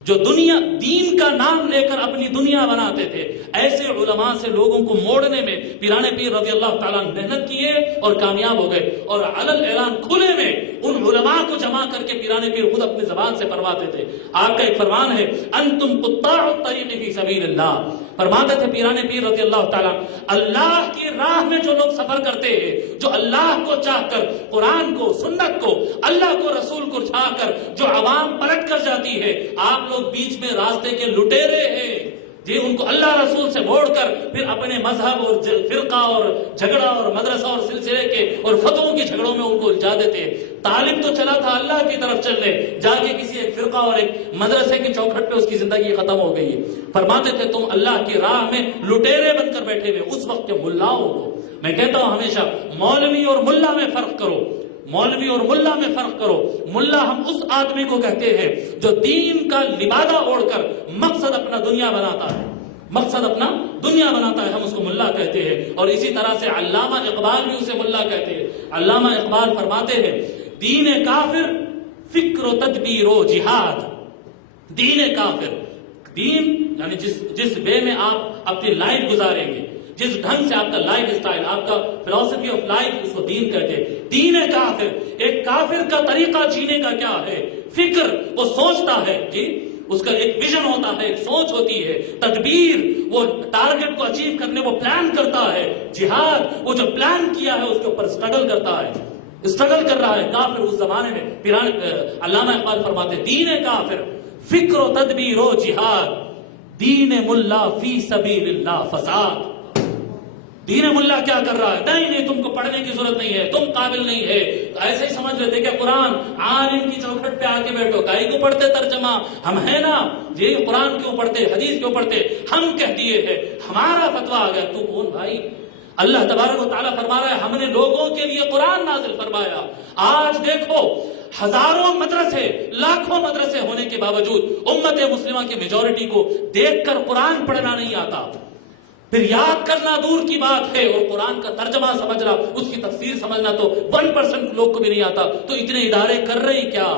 جو دین کا نام لے کر اپنی دنیا بناتے تھے، ایسے علماء سے لوگوں کو موڑنے میں پیران پیر رضی اللہ تعالیٰ محنت کیے اور کامیاب ہو گئے، اور علل اعلان کھلے میں ان علماء کو جمع کر کے پیران پیر خود اپنی زبان سے فرماتے تھے۔ آپ کا ایک فرمان ہے، انتم قطاع الطریق فی سبیل اللہ، فرماتے تھے پیران پیر رضی اللہ تعالیٰ، اللہ کی راہ میں جو لوگ سفر کرتے ہیں، جو اللہ کو چاہ کر، قرآن کو، سنت کو، اللہ کو، رسول کو چاہ کر جو عوام پلٹ کر جاتی ہے، آپ لوگ بیچ میں راستے کے لٹیرے ہیں جی، ان کو اللہ رسول سے موڑ کر پھر اپنے مذہب اور فرقہ اور جھگڑا اور مدرسہ اور سلسلے کے اور فتووں کی جھگڑوں میں ان کو الجھا دیتے ہیں۔ طالب تو چلا تھا اللہ کی طرف چلنے، جا کے کسی ایک فرقہ اور ایک مدرسے کی چوکھٹ پہ اس کی زندگی ختم ہو گئی ہے۔ فرماتے تھے تم اللہ کی راہ میں لٹیرے بن کر بیٹھے ہوئے۔ اس وقت کے ملاؤں کو میں کہتا ہوں ہمیشہ مولوی اور ملا میں فرق کرو، مولوی اور ملا میں فرق کرو۔ ملا ہم اس آدمی کو کہتے ہیں جو دین کا لبادہ اوڑھ کر مقصد اپنا دنیا بناتا ہے، مقصد اپنا دنیا بناتا ہے، ہم اس کو ملا کہتے ہیں۔ اور اسی طرح سے علامہ اقبال بھی اسے ملا کہتے ہیں۔ علامہ اقبال فرماتے ہیں، دین کافر فکر و تدبیر و جہاد۔ دین کافر، دین یعنی جس وے میں آپ اپنی لائف گزاریں گے، جس ڈھنگ سے آپ کا لائف اسٹائل، آپ کا فلسفی آف لائف، اس کو دین کہتے ہیں۔ دین کافر، ایک کافر کا طریقہ جینے کا کیا ہے؟ فکر، وہ سوچتا ہے جی، اس کا ایک ویژن ہوتا ہے، ایک سوچ ہوتی ہے۔ تدبیر، وہ ٹارگٹ کو اچیو کرنے وہ پلان کرتا ہے۔ جہاد، وہ جو پلان کیا ہے اس کے اوپر اسٹرگل کرتا ہے، اسٹرگل کر رہا ہے۔ کافر اس زمانے میں علامہ اقبال فرماتے ہیں، دین کافر فکر و تدبیر و جہاد، دین ملا فی سبیل اللہ فساد۔ دین ملا کیا کر رہا ہے؟ نہیں تم کو پڑھنے کی ضرورت نہیں ہے، تم قابل نہیں ہے، ایسے ہی سمجھ لیتے کہ قرآن عالم کی چوکھٹ پہ آ کے بیٹھو، کائی کو پڑھتے ترجمہ، ہم ہے نا یہ قرآن کیوں پڑھتے، حدیث کیوں پڑھتے، ہم کہہ دیے ہیں، ہمارا فتویٰ آ گیا۔ تو کون بھائی؟ اللہ تبارک و تعالیٰ فرما رہا ہے، ہم نے لوگوں کے لیے قرآن نازل فرمایا۔ آج دیکھو ہزاروں مدرسے، لاکھوں مدرسے ہونے کے باوجود امت مسلمہ کی میجورٹی کو دیکھ کر قرآن پڑھنا نہیں آتا، پھر یاد کرنا دور کی بات ہے، اور قرآن کا ترجمہ سمجھنا، اس کی تفسیر سمجھنا تو 1% لوگ کو بھی نہیں آتا۔ تو اتنے ادارے کر رہے کیا؟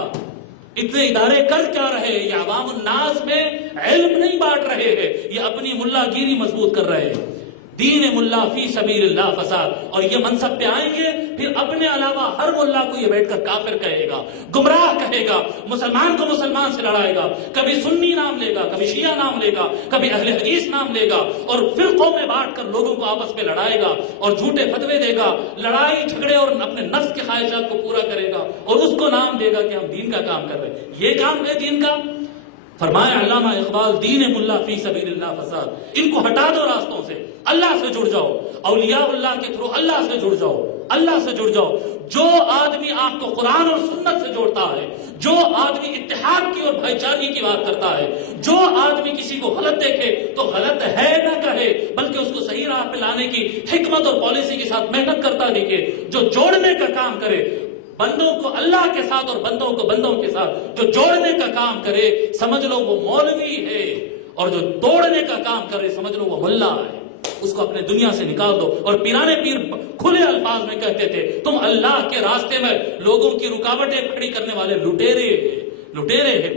اتنے ادارے کر کیا رہے؟ یہ عوام الناس میں علم نہیں بانٹ رہے ہیں، یہ اپنی ملا گیری مضبوط کر رہے ہیں۔ دین ملا فی سبیل اللہ فساد، اور یہ منصب پہ آئیں گے، پھر اپنے علاوہ ہر ملا کو یہ بیٹھ کر کافر کہے گا، گمراہ کہے گا، مسلمان کو مسلمان سے لڑائے گا، کبھی سنی نام لے گا، کبھی شیعہ نام لے گا، کبھی اہل حدیث نام لے گا، اور فرقوں میں بانٹ کر لوگوں کو آپس میں لڑائے گا اور جھوٹے فتوے دے گا، لڑائی جھگڑے اور اپنے نفس کے خواہشات کو پورا کرے گا، اور اس کو نام دے گا کہ ہم دین کا کام کر رہے ہیں۔ یہ کام ہے دین کا؟ فرمایا علامہ اقبال، دین ملا فی سبیل اللہ فساد۔ ان کو ہٹا دو راستوں سے، اللہ سے جڑ جاؤ، اولیاء اللہ کے تھرو اللہ سے جڑ جاؤ، اللہ سے جڑ جاؤ۔ جو آدمی آپ کو قرآن اور سنت سے جوڑتا ہے، جو آدمی اتحاد کی اور بھائی چارگی کی بات کرتا ہے، جو آدمی کسی کو غلط دیکھے تو غلط ہے نہ کہے، بلکہ اس کو صحیح راہ پہ لانے کی حکمت اور پالیسی کے ساتھ محنت کرتا دکھے، جو جوڑنے کا کام کرے، بندوں کو اللہ کے ساتھ اور بندوں کو بندوں کے ساتھ جو جوڑنے کا کام کرے، سمجھ لو وہ مولوی ہے، اور جو توڑنے کا کام کرے سمجھ لو وہ ملا ہے۔ اس کو اپنے دنیا سے نکال دو۔ اور پیرانے پیر کھلے الفاظ میں کہتے تھے، تم اللہ کے راستے میں لوگوں کی رکاوٹیں کھڑی کرنے والے لٹیرے ہیں، لٹیرے ہیں۔